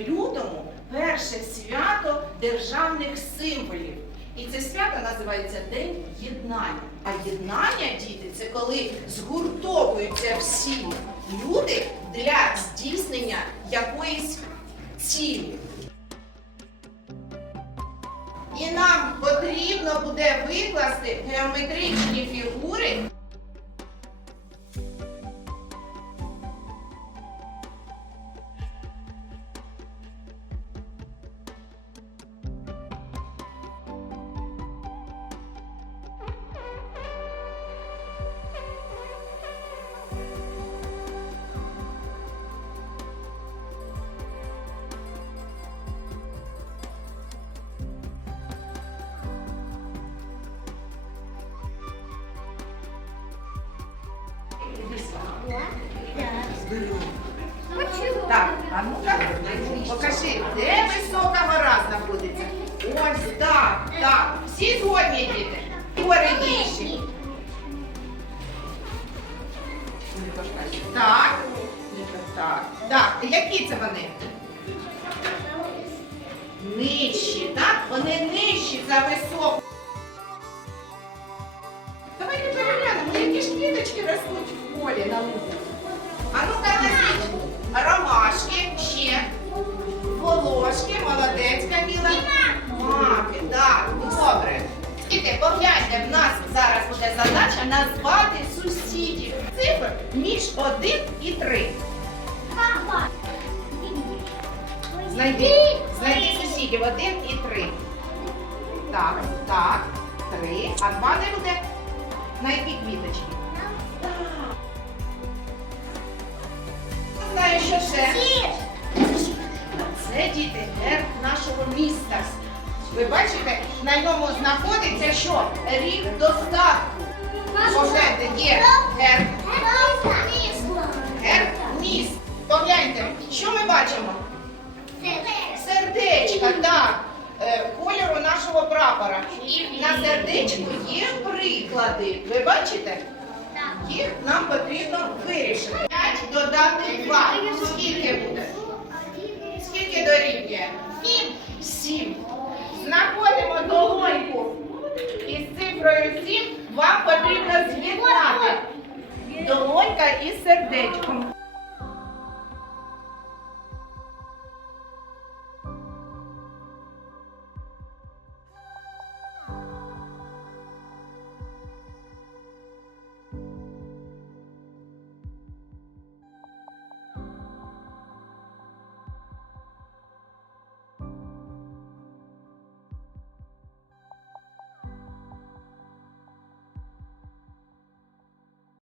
лютому перше свято державних символів. І це свято називається День єднання. А єднання, діти, це коли згуртовуються всі люди для здійснення якоїсь цілі. І нам потрібно буде викласти геометричні фігури. Так, а ну-ка, покажи, де висока гора знаходиться. Ось так, так. Всі згодні діти? Гори більші. Так. Так. Так. Які це вони? Нижчі, так? Вони нижчі за високу. Давайте переглянемо, які ж квіточки ростуть полі на лугу. А ну-ка назвіть ромашки, ще. Волошки, молодець, Каміла. Маки, так, добре. Діти, погляньте, в нас зараз буде задача назвати сусідів. Цифр між 1 і 3. Знайди, знайди сусідів 1 і 3. Так, так, 3. А 2 де буде? На квіточки? Знаю, що ще. Це діти герб нашого міста. Ви бачите, на ньому знаходиться що? Рік достатку. Погляньте, є герб, герб міст. Погляньте, що ми бачимо? Сердечка, так, е, кольору нашого прапора. І на сердечку є приклади. Ви бачите? Їх нам потрібно вирішити. 5 додати e ser dente.